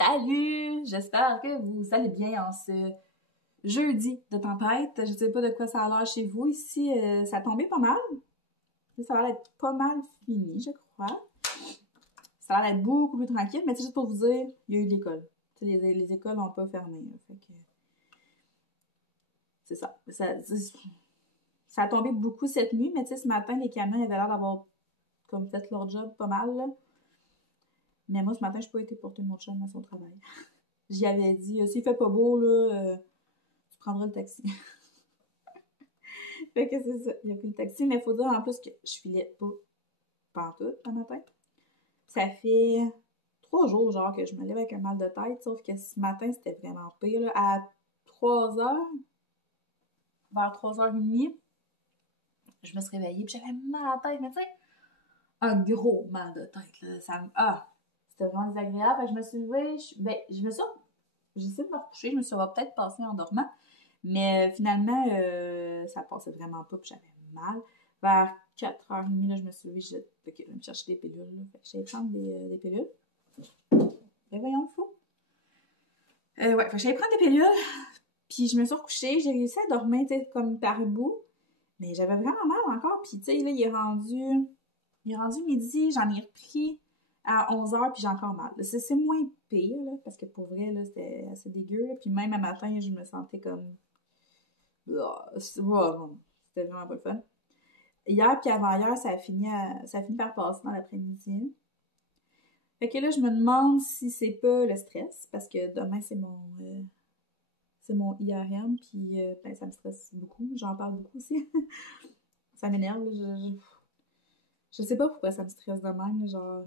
Salut! J'espère que vous allez bien en ce jeudi de tempête. Je ne sais pas de quoi ça a l'air chez vous. Ici, ça a tombé pas mal. Ça a l'air d'être pas mal fini, je crois. Ça a l'air d'être beaucoup plus tranquille, mais c'est juste pour vous dire, il y a eu l'école. Les écoles n'ont pas fermé. Fait que c'est ça. Ça a tombé beaucoup cette nuit, mais tu sais, ce matin, les camions avaient l'air d'avoir comme fait leur job pas mal, là. Mais moi, ce matin, je n'ai pas été porter mon chum à son travail. J'y avais dit, s'il fait pas beau, là, tu prendras le taxi. Fait que c'est ça, il a pris le taxi. Mais il faut dire en plus que je filais pas pantoute le matin. Ça fait 3 jours, genre, que je me lève avec un mal de tête, sauf que ce matin, c'était vraiment pire, là. À 3 heures, vers 3h30, je me suis réveillée, puis j'avais mal à la tête, mais tu sais, un gros mal de tête, là. C'était vraiment désagréable. Fait que je me suis levée, j'ai essayé de me recoucher, je me suis peut-être passée en dormant, mais finalement, ça passait vraiment pas, puis j'avais mal. Vers 4h30, là, je me suis levée, je vais me chercher des pilules, là. Fait que j'allais prendre des pilules. Ben voyons, le fou. Ouais, fait que j'allais prendre des pilules, puis je me suis recouchée, j'ai réussi à dormir, tu sais, comme par bout, mais j'avais vraiment mal encore, puis tu sais, là, il est rendu midi, j'en ai repris à 11h, puis j'ai encore mal. C'est moins pire, là, parce que pour vrai, là, c'était assez dégueu, là. Puis même un matin, je me sentais comme... C'était vraiment pas le fun. Hier puis avant-hier, ça a fini par passer dans l'après-midi. Fait que là, je me demande si c'est pas le stress, parce que demain, c'est mon IRM, puis ben, ça me stresse beaucoup. J'en parle beaucoup aussi. Ça m'énerve. Je sais pas pourquoi ça me stresse de même. Genre,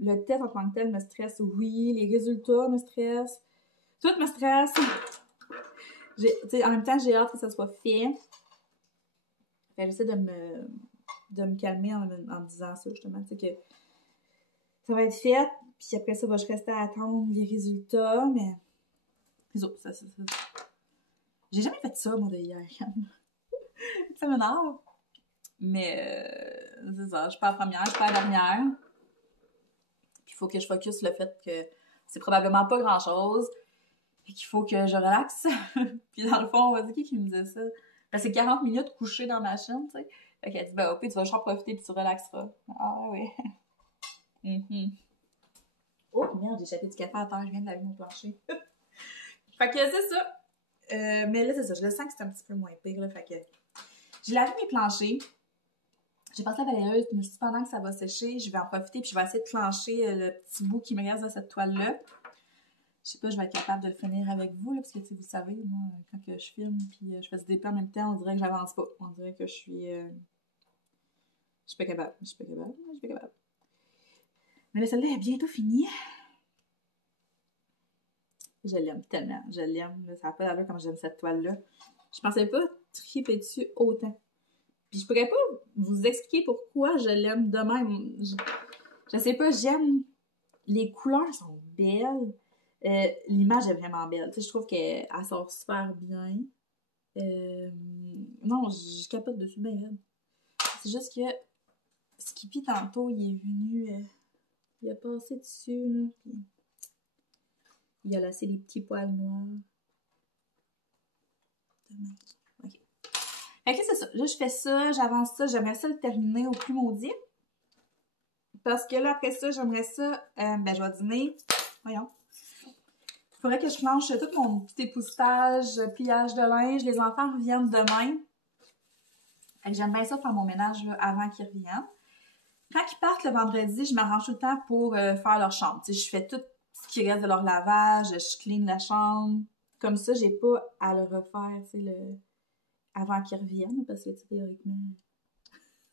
le test en tant que tel me stresse, oui. Les résultats me stressent. Tout me stresse. En même temps, j'ai hâte que ça soit fait. Fait que j'essaie de me calmer en me disant ça, justement. Tu sais, que ça va être fait, puis après ça, je rester à attendre les résultats, mais... Ça. J'ai jamais fait ça, moi, de hier. Ça m'énerve. Mais c'est ça, je suis pas la première, je suis pas la dernière. Puis il faut que je focus le fait que c'est probablement pas grand-chose et qu'il faut que je relaxe. Puis dans le fond, on va dire qui me disait ça. Ben, c'est 40 minutes couchée dans ma chaîne, tu sais. Fait qu'elle dit, ben au pire, tu vas juste en profiter puis tu relaxeras. Ah oui. Oh merde, j'ai échappé du café à terre, je viens de laver mon plancher. Fait que c'est ça. Mais là, c'est ça, je le sens que c'est un petit peu moins pire, là. Fait que j'ai lavé mes planchers. J'ai passé la balayeuse, je me suis dit, pendant que ça va sécher, je vais en profiter puis je vais essayer de plancher le petit bout qui me reste de cette toile-là. Je sais pas, je vais être capable de le finir avec vous, là, parce que, vous savez, moi, quand que je filme puis je fais du DP en même temps, on dirait que j'avance pas. On dirait que je suis pas capable. Je suis pas capable. Mais là, celle-là est bientôt finie. Je l'aime tellement. Je l'aime. Ça n'a pas d'allure comme j'aime cette toile-là. Je pensais pas triper dessus autant. Puis je pourrais pas vous expliquer pourquoi je l'aime de même. Je sais pas, j'aime... Les couleurs sont belles. L'image est vraiment belle. Tu sais, je trouve qu'elle sort super bien. Non, je capote dessus bien raide. C'est juste que Skippy, tantôt, il est venu... il a passé dessus, là. Puis il a laissé les petits poils noirs. OK. Fait que c'est ça. Là, je fais ça, j'avance ça. J'aimerais ça le terminer au plus maudit. Parce que là, après ça, j'aimerais ça... ben, je vais dîner. Voyons. Il faudrait que je flanche tout mon petit époussetage, pliage de linge. Les enfants reviennent demain. Fait que j'aime bien ça faire mon ménage là, avant qu'ils reviennent. Quand ils partent le vendredi, je m'arrange tout le temps pour faire leur chambre. T'sais, je fais tout ce qui reste de leur lavage, je clean la chambre. Comme ça, j'ai pas à le refaire avant qu'ils reviennent. Parce que théoriquement,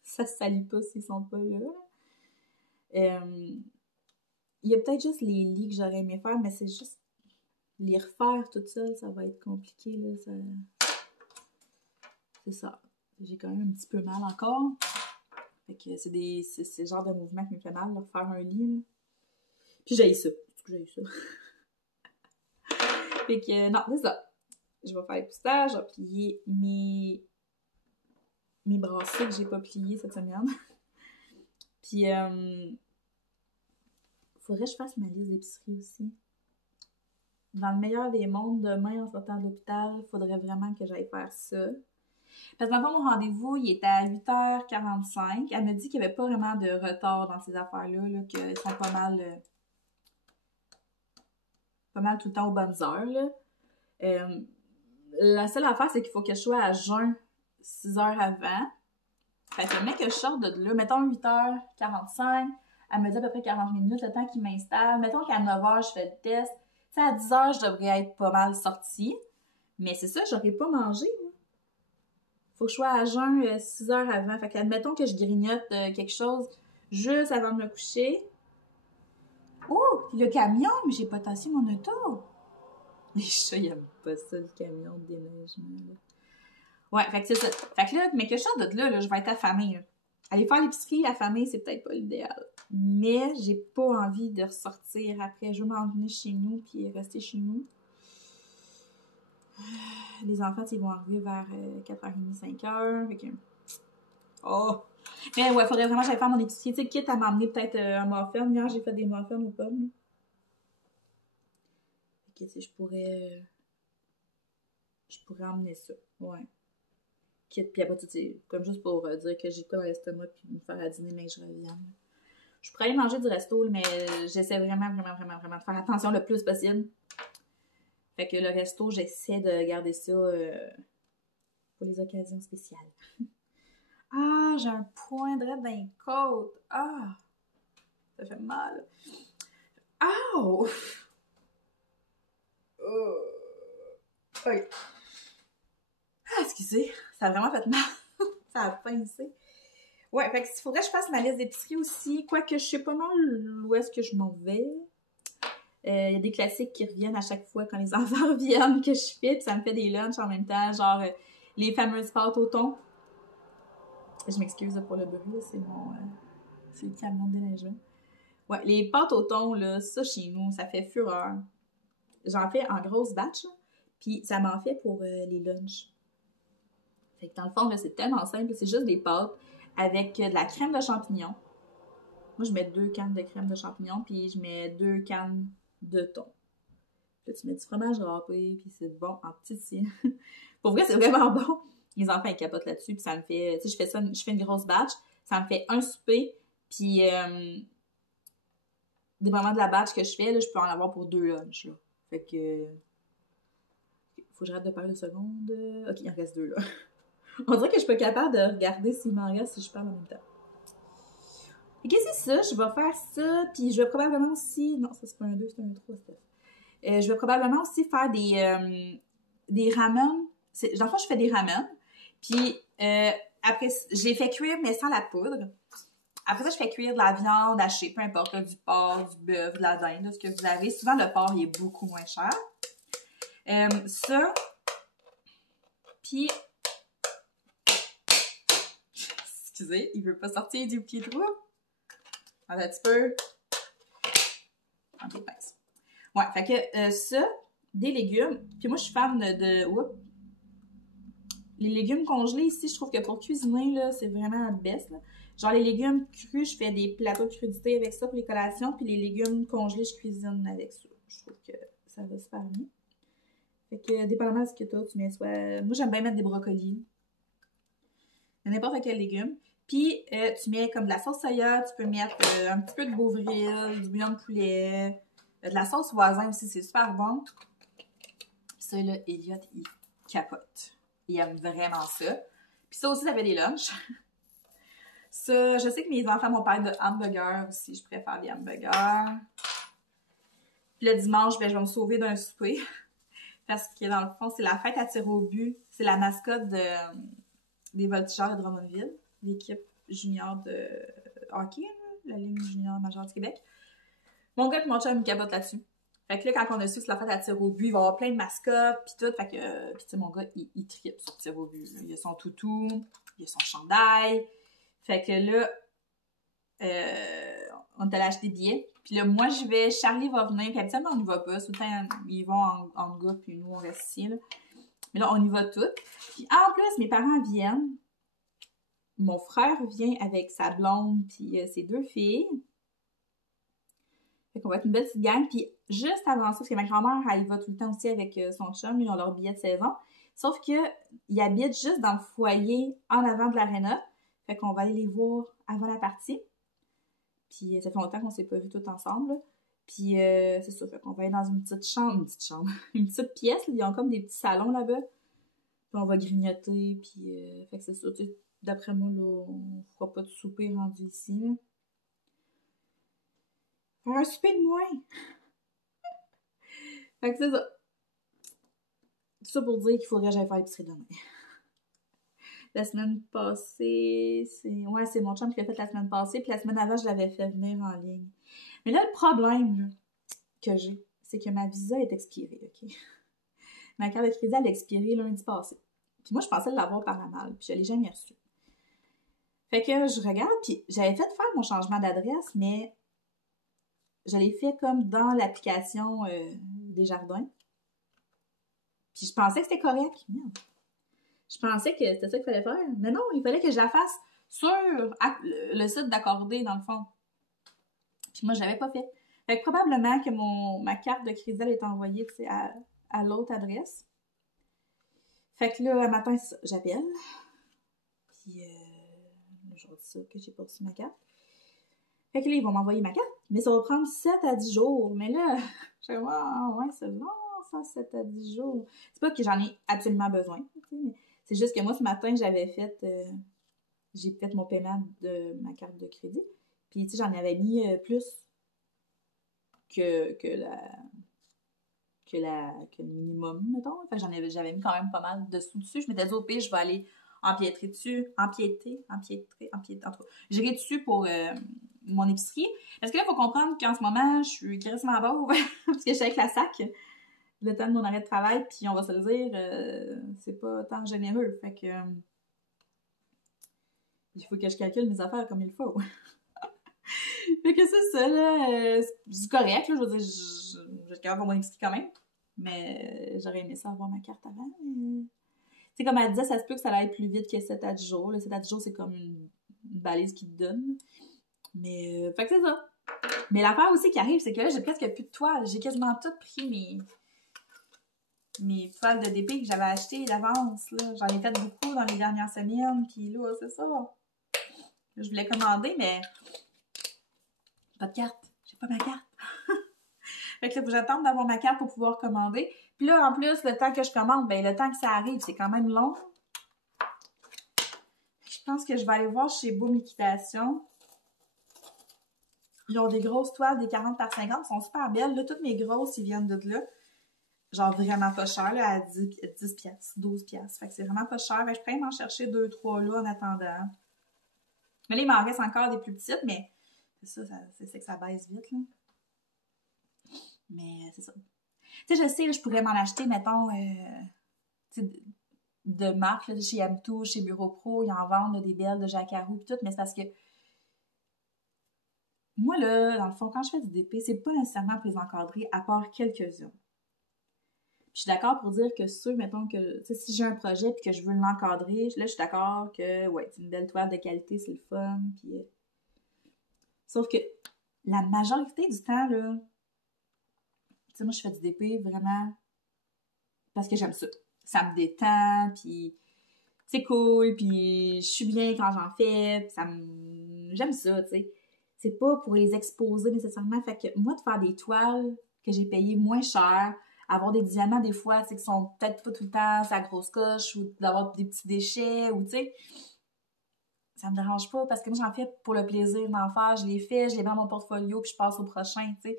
ça se salit pas s'ils sont pas là. Il y a peut-être juste les lits que j'aurais aimé faire, mais c'est juste les refaire toute seule, ça va être compliqué, là. C'est ça. J'ai quand même un petit peu mal encore. Fait que c'est le genre de mouvement qui me fait mal, de refaire un lit, là. Puis j'ai ça. J'ai ça. Fait que, non, c'est ça. Je vais faire les poustages, je vais plier mes bracelets que j'ai pas pliés cette semaine. Puis, faudrait que je fasse ma liste d'épicerie aussi. dans le meilleur des mondes, demain, en sortant de l'hôpital, il faudrait vraiment que j'aille faire ça. Parce que maintenant, mon rendez-vous, il était à 8h45. Elle me dit qu'il n'y avait pas vraiment de retard dans ces affaires-là, là, qu'ils sont pas mal tout le temps aux bonnes heures, là. La seule affaire, c'est qu'il faut que je sois à jeun 6 heures avant. Fait que le mec que je sorte de là, mettons 8h45, elle me dit à peu près 40 minutes, le temps qu'il m'installe. Mettons qu'à 9h, je fais le test. Tu sais, à 10h, je devrais être pas mal sortie. Mais c'est ça, j'aurais pas mangé. Faut que je sois à jeun 6 heures avant. Fait qu'admettons que je grignote quelque chose juste avant de me coucher. Oh, le camion, mais j'ai pas tassé mon auto. Les chats, ils aiment pas ça, le camion de déneigement, là. Ouais, fait que c'est ça. Fait que là, mais que je sorte de là, je vais être affamée, là. Aller faire l'épicerie affamée, c'est peut-être pas l'idéal. Mais j'ai pas envie de ressortir après. Je veux m'en venir chez nous puis rester chez nous. Les enfants, ils vont arriver vers 4h30, 5h. Fait que... Oh! Mais ouais, faudrait vraiment que j'aille faire mon épicerie. Tu sais, quitte à m'emmener peut-être un muffin. Hier, j'ai fait des muffins aux pommes. Fait que, tu sais, je pourrais emmener ça. Ouais. Quitte, puis après, tu sais, comme juste pour dire que j'ai quoi dans l'estomac puis me faire à dîner, mais que je revienne. Je pourrais aller manger du resto, mais j'essaie vraiment de faire attention le plus possible. Fait que le resto, j'essaie de garder ça pour les occasions spéciales. Ah, j'ai un point de raide dans les côtes. Ah, ça fait mal. Ow! Ok. Ah, excusez, ça a vraiment fait mal. Ça a pincé. Ouais, fait qu'il faudrait que je fasse ma liste d'épicerie aussi. Quoique je sais pas mal où est-ce que je m'en vais. Il y a des classiques qui reviennent à chaque fois quand les enfants reviennent que je fais, puis ça me fait des lunchs en même temps, genre les fameuses pâtes au thon. Je m'excuse pour le bruit, c'est le camion de déneigement. Ouais, les pâtes au thon, là, ça chez nous, ça fait fureur. J'en fais en grosse batch, puis ça m'en fait pour les lunchs. Fait que dans le fond, là, c'est tellement simple, c'est juste des pâtes avec de la crème de champignons. Moi, je mets 2 cannes de crème de champignons, puis je mets 2 cannes de thon. Puis tu mets du fromage râpé, puis c'est bon en petit. Pour vrai, c'est vraiment bon. Les enfants, ils capotent là-dessus, puis ça me fait... Tu sais, je fais une grosse batch, ça me fait un souper, puis dépendamment de la batch que je fais, là, je peux en avoir pour 2 lunchs, là. Fait que... Faut que j'arrête de parler 2 secondes. Ok, il en reste 2, là. On dirait que je suis pas capable de regarder s'il m'en reste si je parle en même temps. Et qu'est-ce que c'est ça? Je vais faire ça, puis je vais probablement aussi... Non, ça c'est pas un 2, c'est un 3, Steph. Je vais probablement aussi faire des ramen. Dans le fond, je fais des ramen. Puis après, je les fais cuire, mais sans la poudre. Après ça, je fais cuire de la viande hachée, peu importe, là, du porc, du bœuf, de la dinde, là, ce que vous avez. Souvent, le porc, il est beaucoup moins cher. Ça. Puis... Excusez, il veut pas sortir du petit trou. Un petit peu. Ok, pince. Ouais, fait que ça, des légumes. Puis moi, je suis fan de les légumes congelés ici, je trouve que pour cuisiner, là, c'est vraiment le best, là. Genre, les légumes crus, je fais des plateaux de crudités avec ça pour les collations. Puis les légumes congelés, je cuisine avec ça. Je trouve que ça va super bien. Fait que, dépendamment de ce que tu mets soit... Moi, j'aime bien mettre des brocolis. N'importe quel légume. Puis, tu mets comme de la sauce soya, tu peux mettre un petit peu de Beauvril, du bouillon de poulet, de la sauce voisin aussi, c'est super bon. Puis ça, là, Elliot, il capote. Il aime vraiment ça. Puis ça aussi, ça fait des lunchs. Ça, je sais que mes enfants m'ont parlé de hamburgers aussi, je préfère les hamburgers. Puis le dimanche, ben, je vais me sauver d'un souper. Parce que dans le fond, c'est la fête à tir au but. C'est la mascotte des Voltigeurs de Drummondville, l'équipe junior de hockey, la ligne junior majeure du Québec. Mon gars et mon chum me capotent là-dessus. Fait que là, quand on a su que c'est la fête à tir au but, il va y avoir plein de mascottes, pis tout. Fait que, pis tu sais, mon gars, il tripe sur tir au but. Il a son toutou, il a son chandail. Fait que là, on est allé acheter des billets. Puis là, moi, j'y vais, Charlie va venir. Puis habituellement, on n'y va pas. Tout le temps, ils vont en gars, puis nous, on reste ici, là. Mais là, on y va toutes. Puis en plus, mes parents viennent. Mon frère vient avec sa blonde, puis ses 2 filles. Fait qu'on va être une belle petite gang. Puis juste avant ça, parce que ma grand-mère, elle y va tout le temps aussi avec son chum, ils ont leur billet de saison. Sauf qu'ils habitent juste dans le foyer en avant de l'aréna. Fait qu'on va aller les voir avant la partie. Puis ça fait longtemps qu'on s'est pas vus tous ensemble, là. Puis c'est ça, fait qu'on va aller dans une petite chambre, une petite pièce, là. Ils ont comme des petits salons là-bas. Puis on va grignoter, puis fait que c'est ça, tu sais, d'après moi, là, on fera pas de souper rendu ici, là. Faire un souper de moins! Fait que c'est ça. Tout ça pour dire qu'il faudrait que j'aille faire l'épicerie demain. La semaine passée, c'est mon chum qui l'a fait la semaine passée, puis la semaine avant, je l'avais fait venir en ligne. Mais là, le problème là, que j'ai, c'est que ma visa est expirée, OK? Ma carte de crédit, elle a expiré lundi passé. Puis moi, je pensais l'avoir par la malle, puis je l'ai jamais reçue. Fait que je regarde, puis j'avais fait faire mon changement d'adresse, mais je l'ai fait comme dans l'application Desjardins. Puis je pensais que c'était correct. Merde. Je pensais que c'était ça qu'il fallait faire. Mais non, il fallait que je la fasse sur le site d'Accordé, dans le fond. Puis moi, je l'avais pas fait. Fait que probablement que ma carte de crédit elle est envoyée à l'autre adresse. Fait que là, un matin, j'appelle. Puis je leur dis ça, que j'ai pas reçu ma carte. Fait que là, ils vont m'envoyer ma carte. Mais ça va prendre 7 à 10 jours. Mais là, je vais voir, ouais, c'est long, ça, 7 à 10 jours. C'est pas que j'en ai absolument besoin, mais c'est juste que moi, ce matin, j'ai fait mon paiement de ma carte de crédit. Puis, tu sais, j'en avais mis plus que le minimum, mettons. Fait que j'avais mis quand même pas mal de sous dessus. Je m'étais dit, au pire, je vais aller empiéter dessus. En tout cas, j'irai dessus pour mon épicerie. Parce que là, il faut comprendre qu'en ce moment, je suis crissement pauvre parce que je suis avec la SAC le temps de mon arrêt de travail, puis on va se le dire, c'est pas tant généreux. Fait que il faut que je calcule mes affaires comme il faut. Fait que c'est ça, là. C'est correct, là. Je veux dire, j'ai capable pour mon épicerie quand même. Mais j'aurais aimé ça avoir ma carte avant. Tu sais, comme elle disait, ça se peut que ça aille plus vite que 7 à 10 jours. Là. 7 à 10 jours, c'est comme une balise qui te donne. Mais, fait que c'est ça. Mais l'affaire aussi qui arrive, c'est que là, j'ai presque plus de toiles. J'ai quasiment tout pris mes toiles de DP que j'avais achetées d'avance. J'en ai fait beaucoup dans les dernières semaines. Puis là, c'est ça. Je voulais commander, mais pas de carte. J'ai pas ma carte. Fait que là, faut que j'attende d'avoir ma carte pour pouvoir commander. Puis là, en plus, le temps que je commande, ben le temps que ça arrive, c'est quand même long. Je pense que je vais aller voir chez Boom Liquidation. Ils ont des grosses toiles, des 40 par 50. Elles sont super belles. Là, toutes mes grosses, ils viennent de là. Genre vraiment pas cher, là, à 10 piastres, 12 piastres. Fait que c'est vraiment pas cher. Fait que je pourrais m'en chercher 2-3 là en attendant. Mais là, il m'en reste encore des plus petites, mais c'est ça, c'est que ça baisse vite, là. Mais c'est ça. Tu sais, je sais, là, je pourrais m'en acheter, mettons, de marque, là, chez M2, chez Bureau Pro, ils en vendent là, des belles de Jacquarou et tout, mais c'est parce que moi, là, dans le fond, quand je fais du DP, c'est pas nécessairement pour les encadrer, à part quelques-uns. Puis je suis d'accord pour dire que ceux, mettons que, tu sais, si j'ai un projet et que je veux l'encadrer, là, je suis d'accord que, ouais, c'est une belle toile de qualité, c'est le fun, puis... Sauf que la majorité du temps, là, tu sais, moi, je fais du DP vraiment parce que j'aime ça. Ça me détend, puis c'est cool, puis je suis bien quand j'en fais, j'aime ça, tu sais. C'est pas pour les exposer nécessairement. Fait que moi, de faire des toiles que j'ai payées moins cher, avoir des diamants des fois, tu sais, qui sont peut-être pas tout le temps sa grosse coche, ou d'avoir des petits déchets, ou tu sais, ça me dérange pas parce que moi, j'en fais pour le plaisir d'en faire. Je les fais, je les mets dans mon portfolio, puis je passe au prochain, tu sais.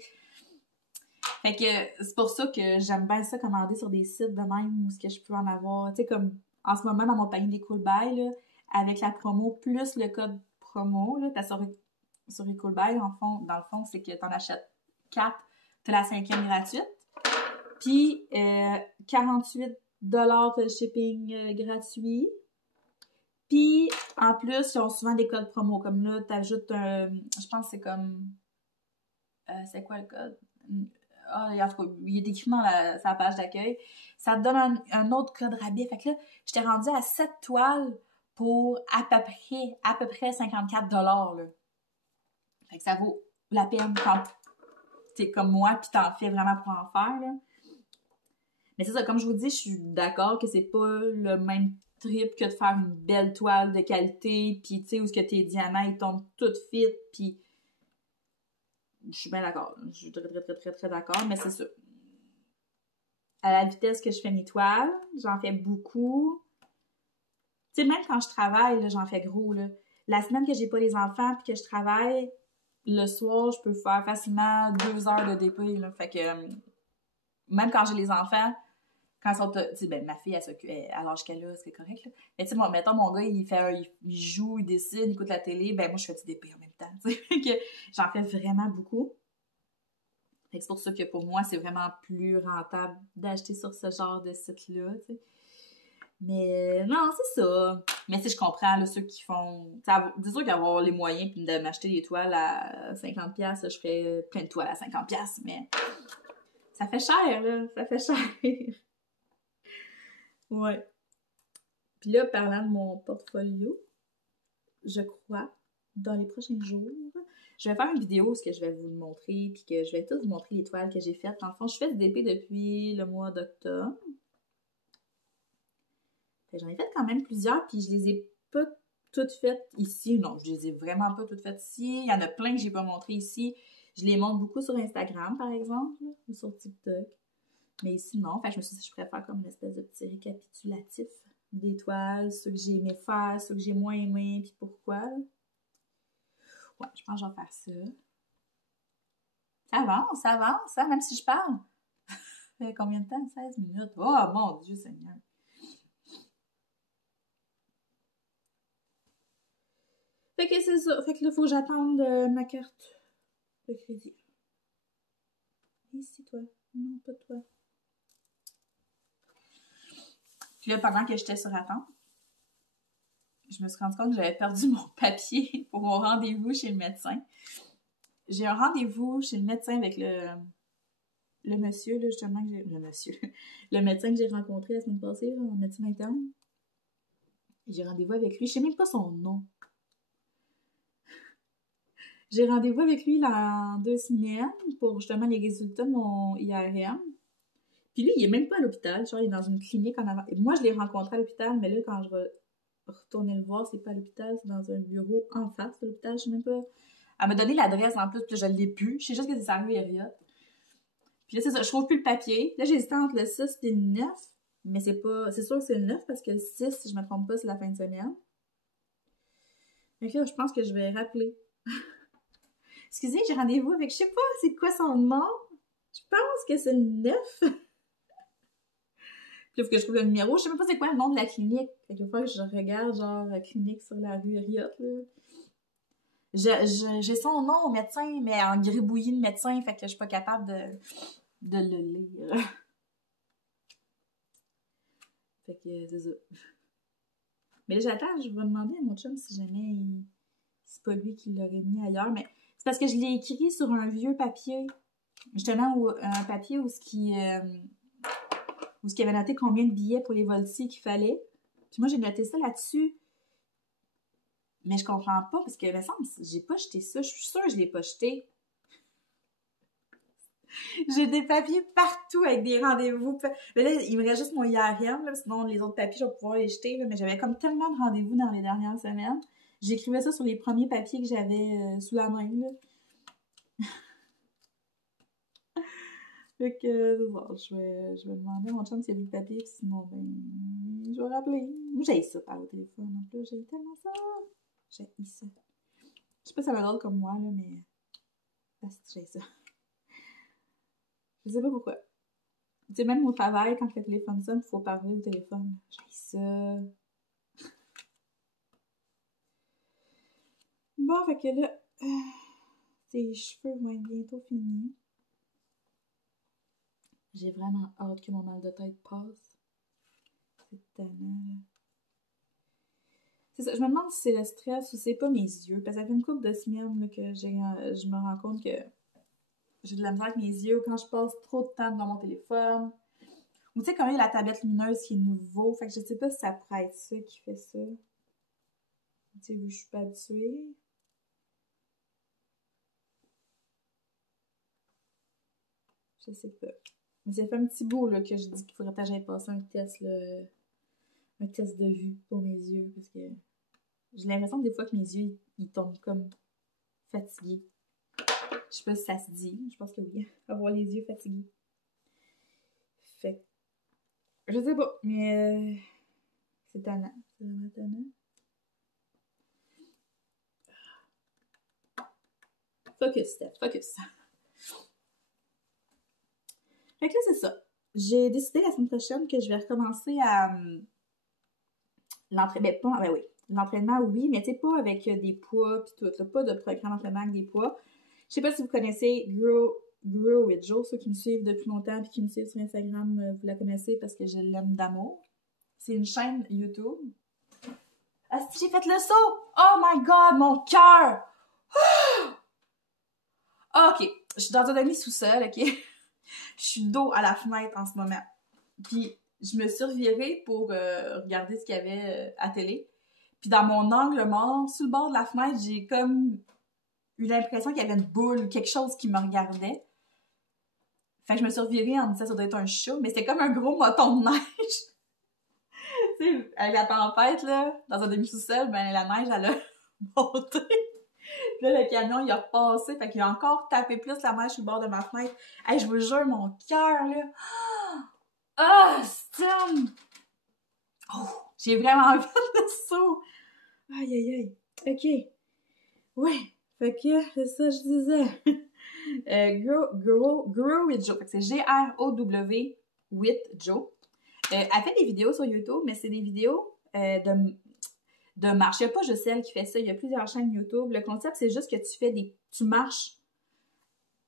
Fait que c'est pour ça que j'aime bien ça commander sur des sites de même où ce que je peux en avoir. Tu sais, comme en ce moment, dans mon panier des Cool Buy, là, avec la promo plus le code promo, là, sur les Cool Buy, dans le fond, c'est que t'en achètes 4, t'as la 5e gratuite. Puis 48$ de shipping gratuit. Puis en plus, ils ont souvent des codes promo. Comme là, t'ajoutes je pense que c'est comme... c'est quoi le code? En tout cas, il est écrit dans sa page d'accueil. Ça te donne un autre code rabais. Fait que là, j'étais rendue à 7 toiles pour à peu près 54$, là. Fait que ça vaut la peine t'es comme moi pis t'en fais vraiment pour en faire, là. Mais c'est ça, comme je vous dis, je suis d'accord que c'est pas le même trip que de faire une belle toile de qualité, pis tu sais, où est-ce que tes diamants, ils tombent tout fit, pis je suis bien d'accord. Je suis très, très, très, très, très d'accord, mais c'est ça. À la vitesse que je fais mes toiles, j'en fais beaucoup. Tu sais, même quand je travaille, là, j'en fais gros, là. La semaine que j'ai pas les enfants puis que je travaille, le soir, je peux faire facilement 2 heures de DP, là. Fait que, même quand j'ai les enfants, quand ils sont, tu sais, ben, ma fille, elle s'occupe, à l'âge qu'elle a, c'est correct, là. Mais tu sais, moi, mettons, mon gars, il joue, il dessine, il écoute la télé, ben, moi, je fais du DP en même temps, tu sais. Fait que j'en fais vraiment beaucoup. Fait que c'est pour ça que pour moi, c'est vraiment plus rentable d'acheter sur ce genre de site-là, tu sais. Mais non, c'est ça. Mais si je comprends, là, ceux qui font... C'est sûr qu'avoir les moyens puis de m'acheter des toiles à 50$, je ferais plein de toiles à 50$, mais ça fait cher, là. Ça fait cher. Ouais. Puis là, parlant de mon portfolio, je crois, dans les prochains jours, je vais faire une vidéo où je vais vous le montrer, puis que je vais tous vous montrer les toiles que j'ai faites. En fond, je fais du DP depuis le mois d'octobre. J'en ai fait quand même plusieurs, puis je les ai pas toutes faites ici. Non, je les ai vraiment pas toutes faites ici. Il y en a plein que j'ai pas montré ici. Je les montre beaucoup sur Instagram, par exemple, ou sur TikTok. Mais ici, non. Fait que je me suis dit, je préfère comme une espèce de petit récapitulatif des toiles, ceux que j'ai aimé faire, ceux que j'ai moins aimé, puis pourquoi. Ouais, je pense que je vais faire ça. Ça avance, hein, même si je parle. Ça fait combien de temps? 16 minutes. Oh, mon Dieu Seigneur. Fait que c'est ça. Fait que là, il faut que j'attende ma carte de crédit. Ici, toi. Non, pas toi. Puis là, pendant que j'étais sur attente, je me suis rendu compte que j'avais perdu mon papier pour mon rendez-vous chez le médecin. J'ai un rendez-vous chez le médecin avec le monsieur, là, justement, que j'ai... Le monsieur. Le médecin que j'ai rencontré la semaine passée, là, en médecine interne. J'ai rendez-vous avec lui. Je sais même pas son nom. J'ai rendez-vous avec lui dans 2 semaines pour justement les résultats de mon IRM. Puis lui, il est même pas à l'hôpital. Genre, il est dans une clinique en avant. Et moi, je l'ai rencontré à l'hôpital, mais là, quand je vais retourner le voir, c'est pas à l'hôpital, c'est dans un bureau en face de l'hôpital. Je sais même pas. Elle m'a donné l'adresse en plus, puis je l'ai plus. Je sais juste que c'est sa rue Herriot. Puis là, c'est ça, je trouve plus le papier. Là, j'hésitais entre le 6 et le 9. Mais c'est pas. C'est sûr que c'est le 9 parce que le 6, si je me trompe pas, c'est la fin de semaine. Donc là, je pense que je vais rappeler. Excusez, j'ai rendez-vous avec, je sais pas, c'est quoi son nom? Je pense que c'est le 9. Puis il faut que je trouve le numéro. Je sais même pas c'est quoi le nom de la clinique. Fait que faut que je regarde, genre, la clinique sur la rue Herriot, là. J'ai son nom au médecin, mais en gribouillis de médecin, fait que je suis pas capable de le lire. Fait que c'est ça. Mais là, j'attends, je vais demander à mon chum si jamais c'est pas lui qui l'aurait mis ailleurs. Mais c'est parce que je l'ai écrit sur un vieux papier. Justement, un papier où ce qui avait noté combien de billets pour les voltiers qu'il fallait. Puis moi, j'ai noté ça là-dessus. Mais je comprends pas, parce que, il me semble, j'ai pas jeté ça. Je suis sûre que je l'ai pas jeté. J'ai des papiers partout avec des rendez-vous. Mais là, il me reste juste mon IRM, là, sinon les autres papiers, je vais pouvoir les jeter. Là, mais j'avais comme tellement de rendez-vous dans les dernières semaines. J'écrivais ça sur les premiers papiers que j'avais sous la main. Là. Fait que, bon, je vais demander à mon chum s'il a vu le papier, sinon, ben, je vais rappeler. Moi, j'ai ça par au téléphone. En plus, j'ai tellement ça. J'ai ça. Je sais pas si ça va drôle comme moi, là, mais. J'ai ça. Je sais pas pourquoi. Tu sais, même au travail, quand le téléphone sonne, il faut parler au téléphone. J'ai ça. Bon, fait que là, tes cheveux vont être bientôt finis. J'ai vraiment hâte que mon mal de tête passe. C'est tellement, là. C'est ça, je me demande si c'est le stress ou c'est pas mes yeux. Parce que ça fait une couple de semaines là, que je me rends compte que j'ai de la misère avec mes yeux quand je passe trop de temps devant mon téléphone. Ou tu sais, quand il y a la tablette lumineuse qui est nouveau. Fait que je sais pas si ça pourrait être ça qui fait ça. Tu sais, vu que je suis pas habituée. Je sais pas. Mais ça fait un petit bout là, que je dis qu'il faudrait peut-être que j'aille passer un test, là, un test de vue pour mes yeux, parce que j'ai l'impression que des fois que mes yeux, ils tombent comme fatigués. Je sais pas si ça se dit, je pense que oui, avoir les yeux fatigués. Fait que, je sais pas, mais c'est tannant, c'est vraiment tannant. Focus, Steph, focus. Fait que là, c'est ça. J'ai décidé la semaine prochaine que je vais recommencer à l'entraînement. Ben oui, l'entraînement, oui, mais tu sais, pas avec des poids pis tout. Là, pas de programme d'entraînement avec des poids. Je sais pas si vous connaissez Grow with Joe, ceux qui me suivent depuis longtemps et qui me suivent sur Instagram, vous la connaissez parce que je l'aime d'amour. C'est une chaîne YouTube. Ah, si j'ai fait le saut! Oh my god, mon cœur! Ok, je suis dans un demi-sous-sol, ok? Je suis dos à la fenêtre en ce moment. Puis je me suis revirée pour regarder ce qu'il y avait à télé. Puis dans mon angle mort, sur le bord de la fenêtre, j'ai comme eu l'impression qu'il y avait une boule, quelque chose qui me regardait. Fait que je me suis revirée en me disant que ça doit être un chat, mais c'était comme un gros moton de neige. Tu sais, avec la tempête, là, dans un demi-sous-sol, ben la neige, elle a monté. Puis là, le camion, il a repassé, fait qu'il a encore tapé plus la neige sur le bord de ma fenêtre. Hey, je vous jure, mon cœur, là. Ah, Stim! Oh, j'ai vraiment envie de le saut. Aïe, aïe, aïe. OK. Ouais. Fait que, c'est ça que je disais. Grow with Joe. Fait que c'est G-R-O-W with Joe. Elle fait des vidéos sur YouTube, mais c'est des vidéos de marche. Il n'y a pas juste elle qui fait ça. Il y a plusieurs chaînes YouTube. Le concept, c'est juste que tu marches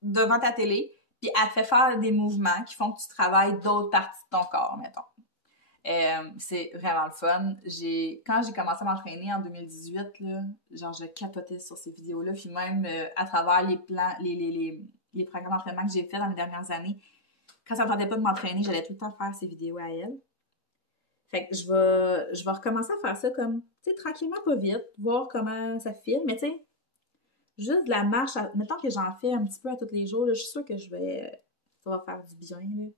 devant ta télé, puis elle te fait faire des mouvements qui font que tu travailles d'autres parties de ton corps, mettons. C'est vraiment le fun. Quand j'ai commencé à m'entraîner en 2018, là, genre je capotais sur ces vidéos-là, puis même à travers les plans, les programmes d'entraînement que j'ai fait dans les dernières années, quand ça ne tentait pas de m'entraîner, j'allais tout le temps faire ces vidéos à elle. Fait que je vais recommencer à faire ça comme, tu sais, tranquillement, pas vite, voir comment ça file, mais tu sais, juste de la marche, mettons que j'en fais un petit peu à tous les jours, là, je suis sûre que ça va faire du bien, là.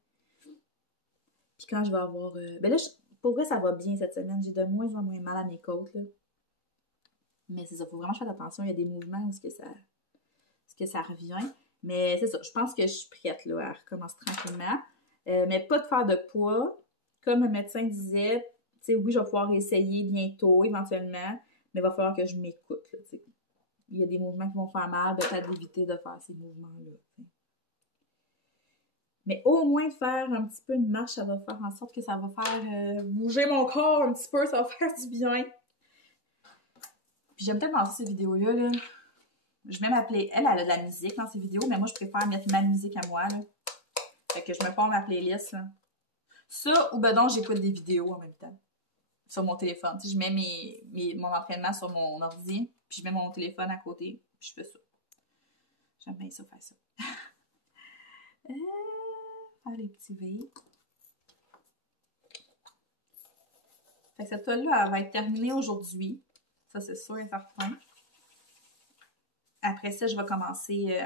Puis quand je vais avoir... ben là, pour vrai, ça va bien cette semaine. J'ai de moins en moins mal à mes côtes, là. Mais c'est ça, faut vraiment faire attention. Il y a des mouvements où est-ce que ça revient. Mais c'est ça, je pense que je suis prête, là, à recommencer tranquillement. Mais pas de faire de poids. Comme le médecin disait, tu sais, oui, je vais pouvoir essayer bientôt, éventuellement, mais il va falloir que je m'écoute, là, tu sais. Il y a des mouvements qui vont faire mal, peut-être d'éviter de faire ces mouvements-là, t'sais. Mais au moins de faire un petit peu de marche, ça va faire en sorte que ça va faire bouger mon corps un petit peu, ça va faire du bien. Puis j'aime tellement ces vidéos-là, là. Je vais m'appeler... Elle a de la musique dans ses vidéos, mais moi, je préfère mettre ma musique à moi, là. Fait que je me pars ma playlist, là. Ça, ou ben non, j'écoute des vidéos en même temps. Sur mon téléphone. Tu sais, je mets mon entraînement sur mon ordi, puis je mets mon téléphone à côté, puis je fais ça. J'aime bien ça, faire ça. Faire les petits V. Fait que cette toile-là, elle va être terminée aujourd'hui. Ça, c'est sûr et certain. Après ça, je vais commencer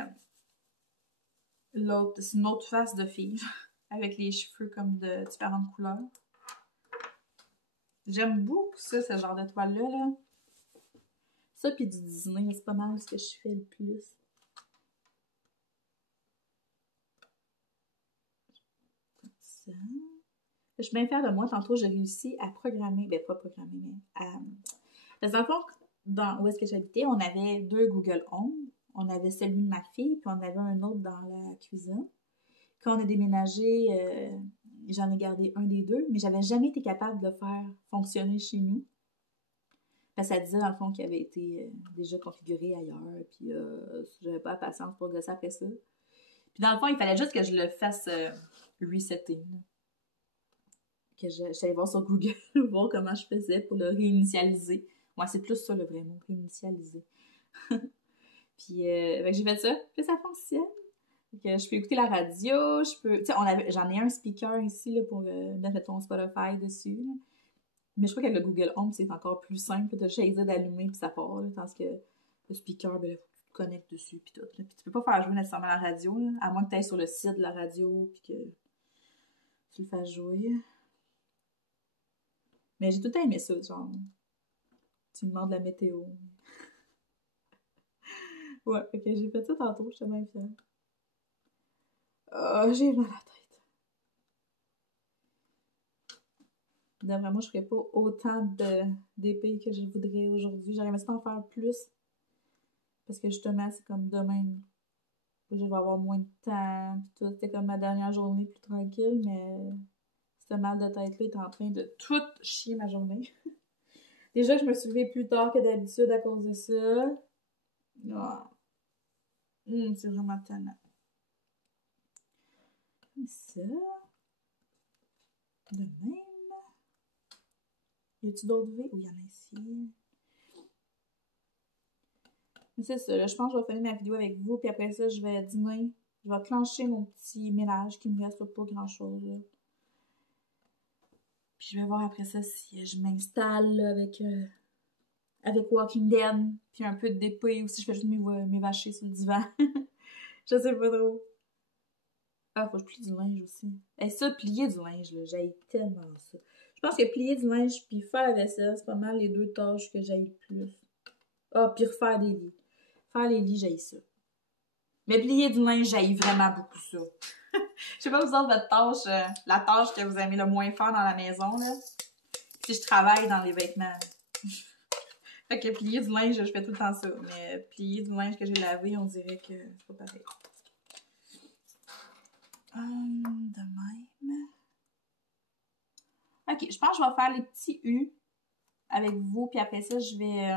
l'autre. C'est une autre face de fille. Avec les cheveux comme de différentes couleurs. J'aime beaucoup ça, ce genre de toile-là, là. Ça, puis du Disney, c'est pas mal ce que je fais le plus. Comme ça. Je suis bien fière de moi. Tantôt, j'ai réussi à programmer. Ben, pas programmer, mais à... Parce que dans le fond, où est-ce que j'habitais, on avait 2 Google Home. On avait celui de ma fille, puis on avait un autre dans la cuisine. Quand on a déménagé, j'en ai gardé un des 2, mais j'avais jamais été capable de le faire fonctionner chez nous. Parce que ça disait, dans le fond, qu'il avait été déjà configuré ailleurs, puis j'avais pas la patience pour gosser après ça. Puis dans le fond, il fallait juste que je le fasse resetter. Que j'allais voir sur Google, voir comment je faisais pour le réinitialiser. Moi, c'est plus ça le vrai mot, réinitialiser. Puis j'ai fait ça, puis ça fonctionne. Que je peux écouter la radio, je peux... Tu sais, j'en ai un speaker ici là, pour mettre ton Spotify dessus. Là. Mais je crois qu'avec le Google Home, c'est encore plus simple de choisir d'allumer puis ça part. Là, tandis que le speaker, ben là, connectes dessus, puis tout. Là. Puis tu peux pas faire jouer nécessairement la radio, là, à moins que tu ailles sur le site de la radio, puis que tu le fasses jouer. Mais j'ai tout le temps aimé ça, genre. Tu me demandes la météo. Ouais, ok, j'ai fait ça tantôt, j'étais bien fière. J'ai mal à la tête. D'après moi, je ferais pas autant d'épées que je voudrais aujourd'hui. J'aurais aimé ça en faire plus. Parce que justement, c'est comme demain. Je vais avoir moins de temps. Puis tout. C'était comme ma dernière journée plus tranquille, mais ce mal de tête-là est en train de tout chier ma journée. Déjà que je me suis levée plus tard que d'habitude à cause de ça. Oh. C'est vraiment tannant. Comme ça. De même. Y a-t-il d'autres V? Oui, il y en a ici. Mais c'est ça, là, je pense que je vais finir ma vidéo avec vous, puis après ça, je vais dîner. Je vais clencher mon petit ménage qui me reste pas grand-chose, là. Puis je vais voir après ça si je m'installe avec Walking Dead, puis un peu de DP, ou si je fais juste m'évacher sur le divan. Je sais pas trop. Ah, faut que je plie du linge aussi. Et ça, plier du linge, là, j'haïs tellement ça. Je pense que plier du linge puis faire la vaisselle, c'est pas mal les deux tâches que j'haïs le plus. Ah, puis refaire des lits. Faire les lits, j'haïs ça. Mais plier du linge, j'haïs vraiment beaucoup ça. Je sais pas vous autres, votre tâche, la tâche que vous aimez le moins faire dans la maison, là. Si je travaille dans les vêtements. Fait que plier du linge, je fais tout le temps ça. Mais plier du linge que j'ai lavé, on dirait que c'est pas pareil. De même. Ok, je pense que je vais faire les petits U avec vous, puis après ça, je vais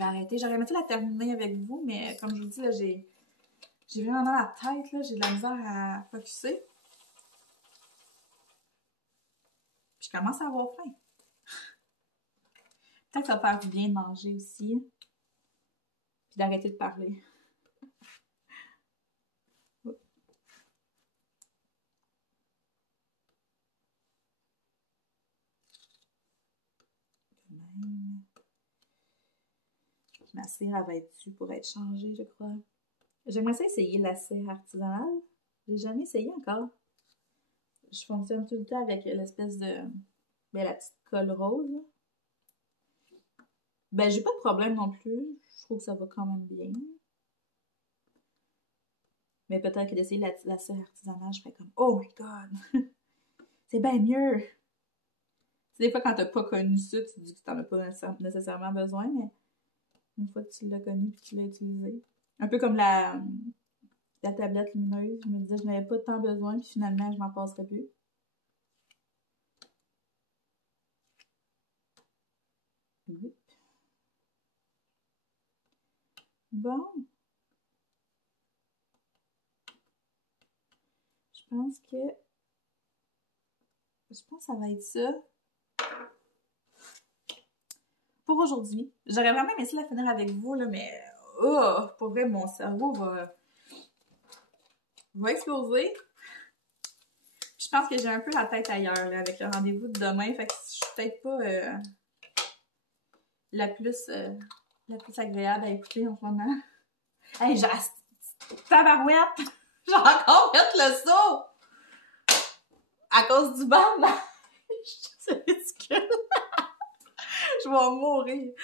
arrêter. J'aurais aimé la terminer avec vous, mais comme je vous dis, là, j'ai vraiment dans la tête, là, j'ai de la misère à focusser. Puis je commence à avoir faim. Peut-être que ça va faire du bien de manger aussi. Puis d'arrêter de parler. Ma cire, elle va être due pour être changée, je crois. J'aimerais ça essayer la cire artisanale. J'ai jamais essayé encore. Je fonctionne tout le temps avec l'espèce de... Ben, la petite colle rose. Ben, j'ai pas de problème non plus. Je trouve que ça va quand même bien. Mais peut-être que d'essayer la cire artisanale, je ferais comme « Oh my God! C'est bien mieux! » Des fois, quand t'as pas connu ça, tu te dis que t'en as pas nécessairement besoin, mais une fois que tu l'as connu et que tu l'as utilisé. Un peu comme la tablette lumineuse. Je me disais que je n'avais pas tant besoin, puis finalement, je m'en passerais plus. Oui. Bon. Je pense que ça va être ça pour aujourd'hui. J'aurais vraiment aimé la finir avec vous, là, mais pour vrai, mon cerveau va exploser. Je pense que j'ai un peu la tête ailleurs là, avec le rendez-vous de demain. Fait que je suis peut-être pas la plus agréable à écouter en ce moment. Hey, j'ai tabarouette! J'ai encore fait le saut! À cause du banc! C'est ridicule! Je vais mourir!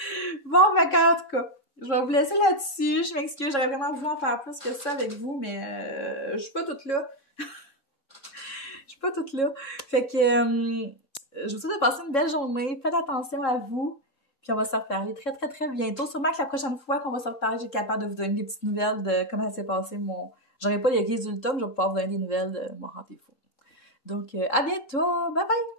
Bon, fait en tout cas, je vais vous laisser là-dessus. Je m'excuse, j'aurais vraiment voulu en faire plus que ça avec vous, mais je suis pas toute là. Je suis pas toute là. Fait que je vous souhaite de passer une belle journée. Faites attention à vous. Puis on va se reparler très, très, très bientôt. Sûrement que la prochaine fois qu'on va se reparler, j'ai capable de vous donner des petites nouvelles de comment ça s'est passé mon... J'aurai pas les résultats, mais je vais pouvoir vous donner des nouvelles de mon rendez-vous. Donc, à bientôt! Bye bye!